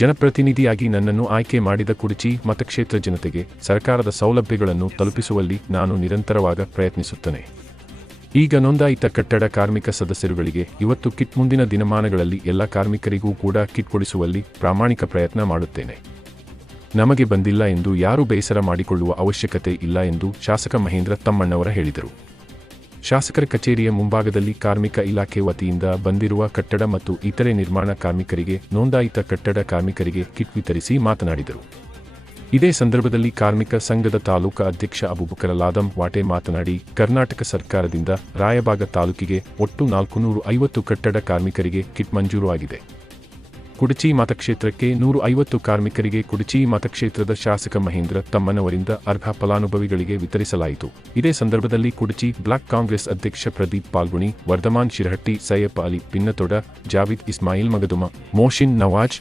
ಜನಪ್ರತಿನಿಧಿಯಾಗಿ ನನ್ನನ್ನು ಆಯ್ಕೆ ಮಾಡಿದ ಕುಡಚಿ ಮತಕ್ಷೇತ್ರ ಜನತೆಗೆ ಸರ್ಕಾರದ ಸೌಲಭ್ಯಗಳನ್ನು ತಲುಪಿಸುವಲ್ಲಿ ನಾನು ನಿರಂತರವಾಗಿ ಪ್ರಯತ್ನಿಸುತ್ತೇನೆ. ಈಗ ನೋಂದಾಯಿತ ಕಟ್ಟಡ ಕಾರ್ಮಿಕ ಸದಸ್ಯರುಗಳಿಗೆ ಇವತ್ತು ಕಿಟ್, ಮುಂದಿನ ದಿನಮಾನಗಳಲ್ಲಿ ಎಲ್ಲ ಕಾರ್ಮಿಕರಿಗೂ ಕೂಡ ಕಿಟ್ ಕೊಡಿಸುವಲ್ಲಿ ಪ್ರಾಮಾಣಿಕ ಪ್ರಯತ್ನ ಮಾಡುತ್ತೇನೆ. ನಮಗೆ ಬಂದಿಲ್ಲ ಎಂದು ಯಾರೂ ಬೇಸರ ಮಾಡಿಕೊಳ್ಳುವ ಅವಶ್ಯಕತೆ ಇಲ್ಲ ಎಂದು ಶಾಸಕ ಮಹೇಂದ್ರ ತಮ್ಮಣ್ಣವರ ಹೇಳಿದರು. ಶಾಸಕರ ಕಚೇರಿಯ ಮುಂಭಾಗದಲ್ಲಿ ಕಾರ್ಮಿಕ ಇಲಾಖೆ ವತಿಯಿಂದ ಬಂದಿರುವ ಕಟ್ಟಡ ಮತ್ತು ಇತರೆ ನಿರ್ಮಾಣ ಕಾರ್ಮಿಕರಿಗೆ, ನೋಂದಾಯಿತ ಕಟ್ಟಡ ಕಾರ್ಮಿಕರಿಗೆ ಕಿಟ್ ವಿತರಿಸಿ ಮಾತನಾಡಿದರು. ಇದೇ ಸಂದರ್ಭದಲ್ಲಿ ಕಾರ್ಮಿಕ ಸಂಘದ ತಾಲೂಕಾ ಅಧ್ಯಕ್ಷ ಅಬೂಬಕರ್ ಲಾದಂ ವಾಟೆ ಮಾತನಾಡಿ, ಕರ್ನಾಟಕ ಸರ್ಕಾರದಿಂದ ರಾಯಬಾಗ ತಾಲೂಕಿಗೆ ಒಟ್ಟು 450 ಕಟ್ಟಡ ಕಾರ್ಮಿಕರಿಗೆ ಕಿಟ್ ಮಂಜೂರು ಆಗಿದೆ. ಕುಡಚಿ ಮತಕ್ಷೇತ್ರಕ್ಕೆ 150 ಕಾರ್ಮಿಕರಿಗೆ ಕುಡಚಿ ಮತಕ್ಷೇತ್ರದ ಶಾಸಕ ಮಹೇಂದ್ರ ತಮ್ಮಣ್ಣವರಿಂದ ಅರ್ಹ ಫಲಾನುಭವಿಗಳಿಗೆ ವಿತರಿಸಲಾಯಿತು. ಇದೇ ಸಂದರ್ಭದಲ್ಲಿ ಕುಡಚಿ ಬ್ಲಾಕ್ ಕಾಂಗ್ರೆಸ್ ಅಧ್ಯಕ್ಷ ಪ್ರದೀಪ್ ಪಾಲ್ಗುಣಿ, ವರ್ಧಮಾನ್ ಶಿರಹಟ್ಟಿ, ಸೈಯಪ್ಪ ಅಲಿ ಪಿನ್ನತೊಡ, ಜಾವಿದ್ ಇಸ್ಮಾಯಿಲ್ ಮಗದುಮ, ಮೋಶಿನ್ ನವಾಜ್,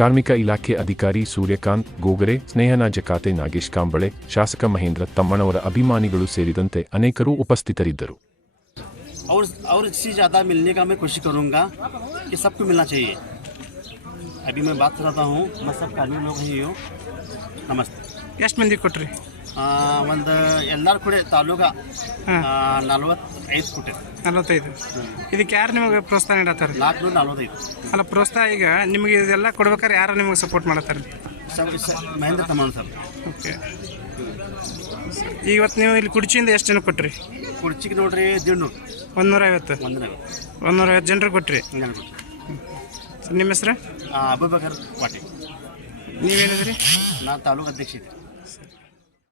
ಕಾರ್ಮಿಕ ಇಲಾಖೆ ಅಧಿಕಾರಿ ಸೂರ್ಯಕಾಂತ್ ಗೋಗರೆ, ಸ್ನೇಹನಾ ಜಕಾತೆ, ನಾಗೇಶ್ ಕಾಂಬಳೆ, ಶಾಸಕ ಮಹೇಂದ್ರ ತಮ್ಮಣ್ಣವರ ಅಭಿಮಾನಿಗಳು ಸೇರಿದಂತೆ ಅನೇಕರು ಉಪಸ್ಥಿತರಿದ್ದರು. और इससे ज़्यादा मिलने का मैं कोशिश करूँगा कि सबको मिलना चाहिए. अभी मैं बात करता हूँ, मैं सब कार्मिक लोग ही हूँ. नमस्ते. ಎಷ್ಟು ಮಂದಿ ಕೊಟ್ರಿ? ಒಂದು ಎಲ್ಲರೂ ಕೂಡ ತಾಲೂಕ 45 ಕೊಟ್ಟೆ. 45. ಇದಕ್ಕೆ ಯಾರು ನಿಮಗೆ ಪ್ರೋತ್ಸಾಹ ನೀಡತ್ತಾರೆ? 445. ಅಲ್ಲ, ಪ್ರೋತ್ಸಾಹ ಈಗ ನಿಮಗೆ ಇದೆಲ್ಲ ಕೊಡ್ಬೇಕಾದ್ರೆ ಯಾರು ನಿಮಗೆ ಸಪೋರ್ಟ್ ಮಾಡತ್ತಾರೆ? ಮಹೇಂದ್ರ ತಮ್ಮಣ್ಣ ಸರ್. ಓಕೆ. ಇವತ್ತು ನೀವು ಇಲ್ಲಿ ಕುಡಚಿಯಿಂದ ಎಷ್ಟು ಜನ ಕೊಟ್ರಿ? ಕುಡಚಿಗೆ ನೋಡ್ರಿ 150. 150 ಜನರಿಗೆ ಕೊಟ್ರಿ. ನಿಮ್ಮ ಹೆಸರು? ಅಬೂಬಕರ್ ವಾಟೆ. ನೀವೇನಿದ್ರಿ? ನಾನು ತಾಲೂಕು ಅಧ್ಯಕ್ಷ ಇದ್ದೆ.